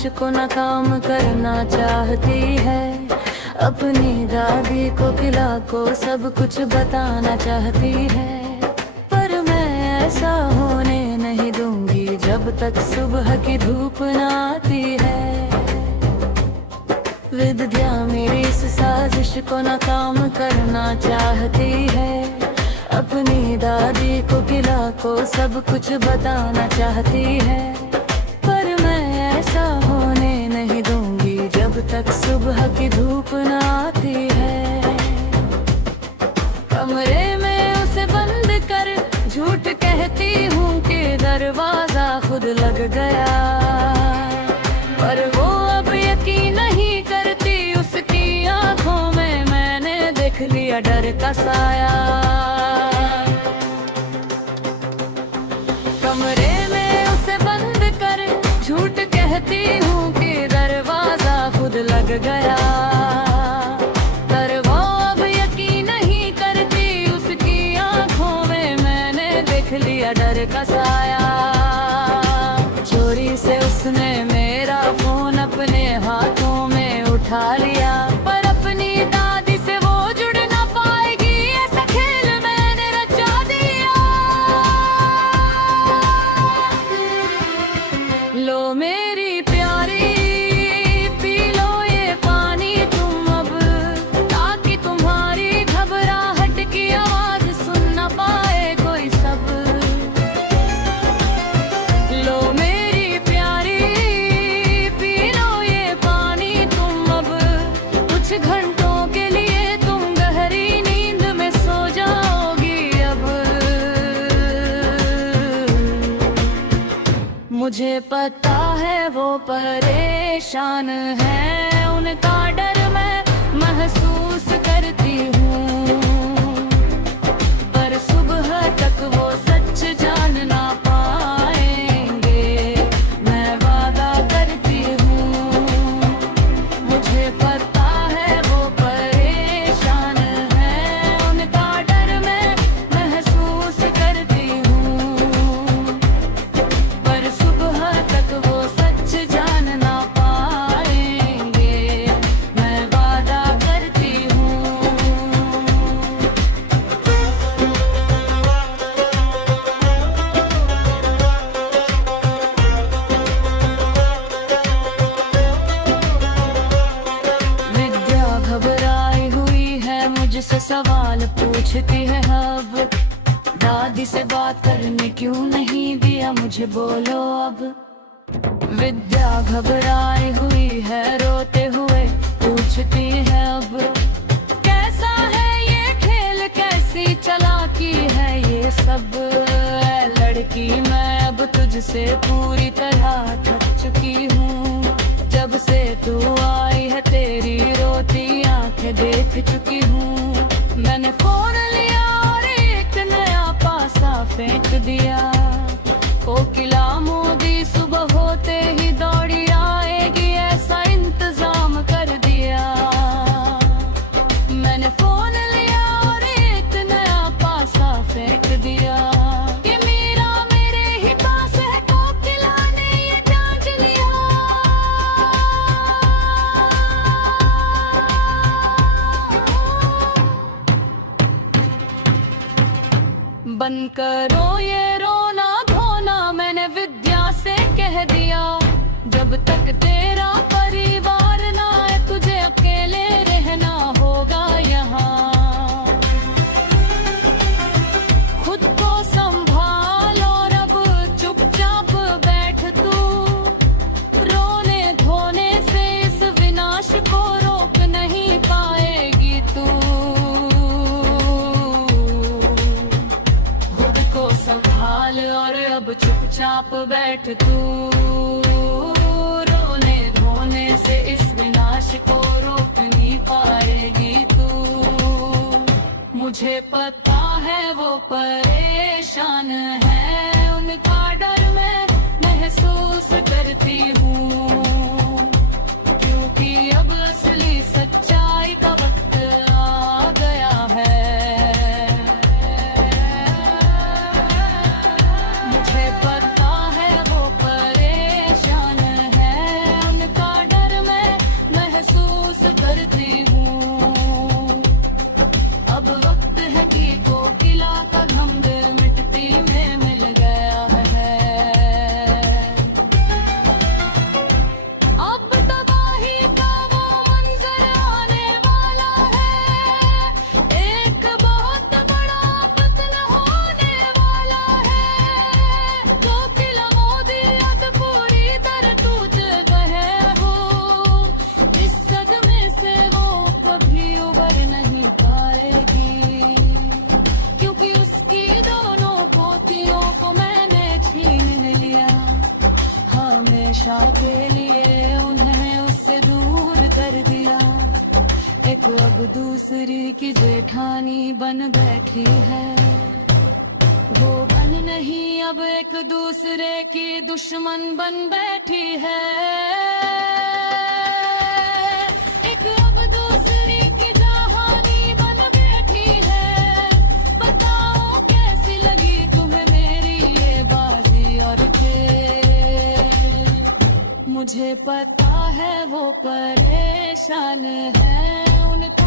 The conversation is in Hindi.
साजिश को नाकाम करना चाहती है। अपनी दादी को खिला को सब कुछ बताना चाहती है, पर मैं ऐसा होने नहीं दूंगी जब तक सुबह की धूप न आती है। विद्या मेरी इस साजिश को नाकाम करना चाहती है। अपनी दादी को खिला को सब कुछ बताना चाहती है, पर मैं ऐसा होने नहीं दूंगी जब तक सुबह की धूप न आती है। कमरे में उसे बंद कर झूठ कहती हूँ कि दरवाजा खुद लग गया, पर वो अब यकीन नहीं करती। उसकी आंखों में मैंने देख लिया डर का साया। कमरे में उसे बंद कर झूठ कहती हूँ कि दरवाजा खुद लग गया, पर वो अब यकीन नहीं करती। उसकी आंखों में मैंने देख लिया डर का साया। चोरी से उसने मेरा फोन अपने हाथों में उठा लिया, पर अपनी दादी से वो जुड़ ना पाएगी। ऐसा खेल मैंने रचा दिया। लो मेरी प्यारी पी लो ये पानी तुम अब, ताकि तुम्हारी घबराहट की आवाज सुन ना पाए कोई सब। लो मेरी प्यारी पी लो ये पानी तुम अब, कुछ घंटों के लिए तुम गहरी नींद में सो जाओगी अब। मुझे पता है वो परेशान है, उनका डर मैं महसूस करती हूँ, पर सुबह तक वो सच जान ना पाएंगे, मैं वादा करती हूँ। मुझे पता है वो परेशान है, उनका डर मैं महसूस करती हूँ, पर सुबह तक वो सच जान ना पाएंगे, मैं वादा करती हूँ। विद्या घबराई हुई है, मुझसे सवाल पूछती है अब। दादी से बात करने क्यों नहीं दिया मुझे, बोलो अब। विद्या घबराई हुई है, रोते हुए पूछती है अब। कैसा है ये खेल, कैसी चालाकी है ये सब। ऐ लड़की मैं अब तुझसे पूरी तरह थक चुकी हूँ, जब से तू आई है तेरी रोती आंखें देख चुकी हूँ। मैंने फोन लिया और एक नया पासा फेंक दिया। कोकिला मोदी सुबह होते ही दौड़ी आएगी, ऐसा इंतजाम कर दिया। मैंने फोन लिया और एक नया पासा फेंक दिया कि मीरा मेरे ही पास है, कोकिला ने ये जांच लिया। बंद करो ये रोना धोना, मैंने विद्या से कह दिया। जब तक तेरा परिवार ना आए तुझे अकेले रहना होगा यहाँ। खुद को संभाल और अब चुपचाप बैठ तू। रोने धोने से इस विनाश को रोक नहीं पाएगी तू। खुद को संभाल और अब चुपचाप बैठ तू। रोने धोने से इस विनाश को रोक नहीं पाएगी तू। मुझे पता है वो परेशान है, उनका डर मैं महसूस करती हूँ, क्योंकि अब असली सच्चाई का वक्त आ गया है। मुझे पता है वो परेशान है, अब दूसरी की जेठानी बन बैठी है। वो बन नहीं अब एक दूसरे की दुश्मन बन बैठी है। एक अब दूसरी की जहानी बन बैठी है। बताओ कैसी लगी तुम्हें मेरी ये बाजी और खेल। मुझे पता है वो परेशान है, उनका